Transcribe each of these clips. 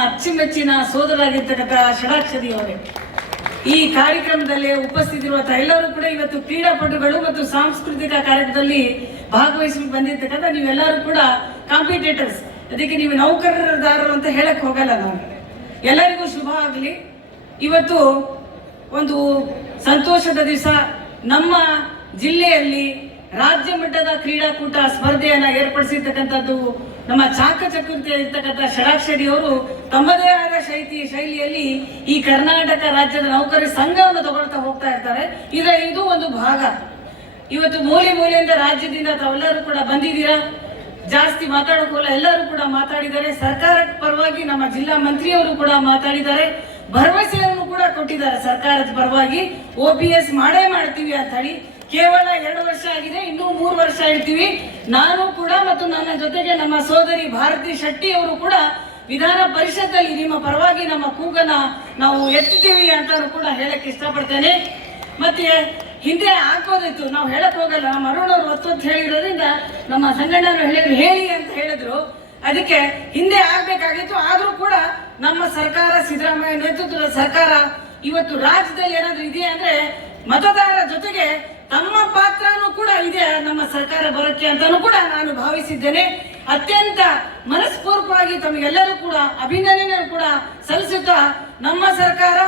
ಅಚ್ಚುಮೆಚ್ಚಿನ ಸೋದರಾಗಿರ್ತಕ್ಕಂಥ ಷಡಾಕ್ಷರಿ ಅವರೇ, ಈ ಕಾರ್ಯಕ್ರಮದಲ್ಲಿ ಉಪಸ್ಥಿತಿರುವ ಎಲ್ಲರೂ ಕೂಡ ಇವತ್ತು ಕ್ರೀಡಾಪಟುಗಳು ಮತ್ತು ಸಾಂಸ್ಕೃತಿಕ ಕಾರ್ಯಕ್ರಮದಲ್ಲಿ ಭಾಗವಹಿಸಿ ಬಂದಿರ್ತಕ್ಕಂಥ ನೀವೆಲ್ಲರೂ ಕೂಡ ಕಾಂಪಿಟೇಟರ್ಸ್. ಅದಕ್ಕೆ ನೀವು ನೌಕರದಾರರು ಅಂತ ಹೇಳಕ್ ಹೋಗಲ್ಲ. ನಾವು ಎಲ್ಲರಿಗೂ ಶುಭ ಆಗಲಿ. ಇವತ್ತು ಒಂದು ಸಂತೋಷದ ದಿವಸ. ನಮ್ಮ ಜಿಲ್ಲೆಯಲ್ಲಿ ರಾಜ್ಯ ಮಟ್ಟದ ಕ್ರೀಡಾಕೂಟ ಸ್ಪರ್ಧೆಯನ್ನ ಏರ್ಪಡಿಸಿರ್ತಕ್ಕಂಥದ್ದು ನಮ್ಮ ಚಾಕಚಕ್ಯತೆ ಇರ್ತಕ್ಕಂಥ ಷಡಾಕ್ಷರಿ ಅವರು ತಮ್ಮದೇ ಆದ ಶೈಲಿಯಲ್ಲಿ ಈ ಕರ್ನಾಟಕ ರಾಜ್ಯದ ನೌಕರಿ ಸಂಘವನ್ನು ತಗೊಳ್ತಾ ಹೋಗ್ತಾ ಇರ್ತಾರೆ. ಇದು ಒಂದು ಭಾಗ. ಇವತ್ತು ಮೂಲೆಯಿಂದ ರಾಜ್ಯದಿಂದ ತಾವೆಲ್ಲರೂ ಕೂಡ ಬಂದಿದ್ದೀರಾ. ಜಾಸ್ತಿ ಮಾತಾಡೋಕೋಲ್ಲ, ಎಲ್ಲರೂ ಕೂಡ ಮಾತಾಡಿದ್ದಾರೆ. ಸರ್ಕಾರದ ಪರವಾಗಿ ನಮ್ಮ ಜಿಲ್ಲಾ ಮಂತ್ರಿಯವರು ಕೂಡ ಮಾತಾಡಿದ್ದಾರೆ. ಭರವಸೆಯನ್ನು ಕೂಡ ಕೊಟ್ಟಿದ್ದಾರೆ ಸರ್ಕಾರದ ಪರವಾಗಿ. OPS ಮಾಡೇ ಮಾಡ್ತೀವಿ ಅಂತ ಹೇಳಿ. ಕೇವಲ 2 ವರ್ಷ ಆಗಿದೆ, ಇನ್ನೂ 3 ವರ್ಷ ಇರ್ತೀವಿ. ನಾನು ಕೂಡ ಮತ್ತು ನನ್ನ ಜೊತೆಗೆ ನಮ್ಮ ಸೋದರಿ ಭಾರತಿ ಶೆಟ್ಟಿ ಅವರು ಕೂಡ ವಿಧಾನ ಪರಿಷತ್ತಲ್ಲಿ ನಿಮ್ಮ ಪರವಾಗಿ ನಮ್ಮ ಕೂಗನ್ನ ನಾವು ಎತ್ತುತ್ತೀವಿ ಅಂತ ಕೂಡ ಹೇಳಕ್ ಇಷ್ಟಪಡ್ತೇನೆ. ಮತ್ತೆ ಹಿಂದೆ ಹಾಕೋದಿತ್ತು, ನಾವು ಹೇಳಕ್ ಹೋಗಲ್ಲ. ನಮ್ಮ ಅರುಣ್ ಅವರು ಒತ್ತು ಹೇಳಿರೋದ್ರಿಂದ ನಮ್ಮ ಸಂಗಣ್ಣರು ಹೇಳಿದ್ರು ಹೇಳಿ ಅಂತ ಹೇಳಿದ್ರು. ಅದಕ್ಕೆ ಹಿಂದೆ ಆಗ್ಬೇಕಾಗಿತ್ತು. ಆದ್ರೂ ಕೂಡ ನಮ್ಮ ಸರ್ಕಾರ, ಸಿದ್ದರಾಮಯ್ಯ ನೇತೃತ್ವದ ಸರ್ಕಾರ ಇವತ್ತು ರಾಜ್ಯದಲ್ಲಿ ಏನಾದ್ರೂ ಇದೆ ಅಂದ್ರೆ ಮತದಾರರ ಜೊತೆಗೆ ತಮ್ಮ ಪಾತ್ರನೂ ಕೂಡ ಇದೆ ನಮ್ಮ ಸರ್ಕಾರ ಬರೋಕ್ಕೆ ಅಂತಾನು ಕೂಡ ನಾನು ಭಾವಿಸಿದ್ದೇನೆ. ಅತ್ಯಂತ ಮನಸ್ಪೂರ್ವಕವಾಗಿ ತಮಗೆಲ್ಲರೂ ಕೂಡ ಅಭಿನಂದನೆ ಕೂಡ ಸಲ್ಲಿಸುತ್ತಾ, ನಮ್ಮ ಸರ್ಕಾರ,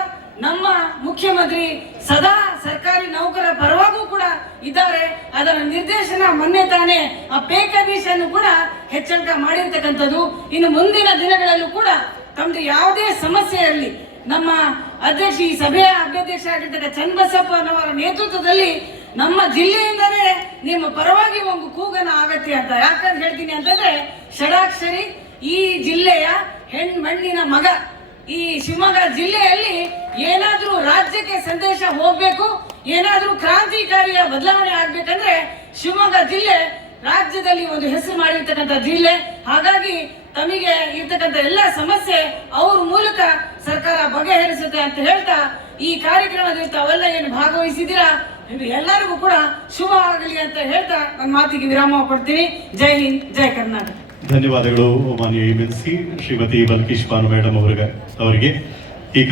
ನಮ್ಮ ಮುಖ್ಯಮಂತ್ರಿ ಸದಾ ಸರ್ಕಾರಿ ನೌಕರರ ಪರವಾಗೂ ಕೂಡ ಇದ್ದಾರೆ. ಅದರ ನಿರ್ದೇಶನ ಮೊನ್ನೆ ತಾನೇ ಆ ಪೇ ಕಮಿಷನ್ ಕೂಡ ಹೆಚ್ಚಳ ಮಾಡಿರ್ತಕ್ಕಂಥದ್ದು. ಇನ್ನು ಮುಂದಿನ ದಿನಗಳಲ್ಲೂ ಕೂಡ ತಮ್ದು ಯಾವುದೇ ಸಮಸ್ಯೆ ಇರಲಿ, ನಮ್ಮ ಅಧ್ಯಕ್ಷ, ಈ ಸಭೆಯ ಅಧ್ಯಕ್ಷ ಆಗಿರ್ತಕ್ಕ ಚನ್ನಬಸಪ್ಪನವರ ನೇತೃತ್ವದಲ್ಲಿ ನಮ್ಮ ಜಿಲ್ಲೆಯಿಂದಲೇ ನಿಮ್ಮ ಪರವಾಗಿ ಒಂದು ಕೂಗನ ಆಗತ್ಯ ಅಂತ. ಯಾಕಂತ ಹೇಳ್ತೀನಿ ಅಂತಂದ್ರೆ, ಷಡಾಕ್ಷರಿ ಈ ಜಿಲ್ಲೆಯ ಹೆಣ್ಮಣ್ಣಿನ ಮಗ. ಈ ಶಿವಮೊಗ್ಗ ಜಿಲ್ಲೆಯಲ್ಲಿ ಏನಾದ್ರೂ ರಾಜ್ಯಕ್ಕೆ ಸಂದೇಶ ಹೋಗ್ಬೇಕು, ಏನಾದ್ರೂ ಕ್ರಾಂತಿಕಾರಿಯ ಬದಲಾವಣೆ ಆಗ್ಬೇಕಂದ್ರೆ ಶಿವಮೊಗ್ಗ ಜಿಲ್ಲೆ ರಾಜ್ಯದಲ್ಲಿ ಒಂದು ಹೆಸರು ಮಾಡಿರ್ತಕ್ಕಂಥ ಜಿಲ್ಲೆ. ಹಾಗಾಗಿ ತಮಗೆ ಇರ್ತಕ್ಕಂಥ ಎಲ್ಲ ಸಮಸ್ಯೆ ಅವ್ರ ಮೂಲಕ ಸರ್ಕಾರ ಬಗೆಹರಿಸುತ್ತೆ ಅಂತ ಹೇಳ್ತಾ, ಈ ಕಾರ್ಯಕ್ರಮದಲ್ಲಿ ತಾವೆಲ್ಲ ಏನು ಭಾಗವಹಿಸಿದ್ದೀರಾ ಎಲ್ಲರಿಗೂ ಕೂಡ ಶುಭ ಆಗಲಿ ಅಂತ ಹೇಳ್ತಾ ನನ್ನ ಮಾತಿಗೆ ವಿರಾಮ ಕೊಡ್ತೀನಿ. ಜೈ ಹಿಂದ್, ಜೈ ಕರ್ನಾಟಕ. ಧನ್ಯವಾದಗಳು ಮಾನ್ಯ MLC ಶ್ರೀಮತಿ ಬಲ್ಕೀಶ್ ಬಾನು ಮೇಡಮ್ ಅವರಿಗೆ.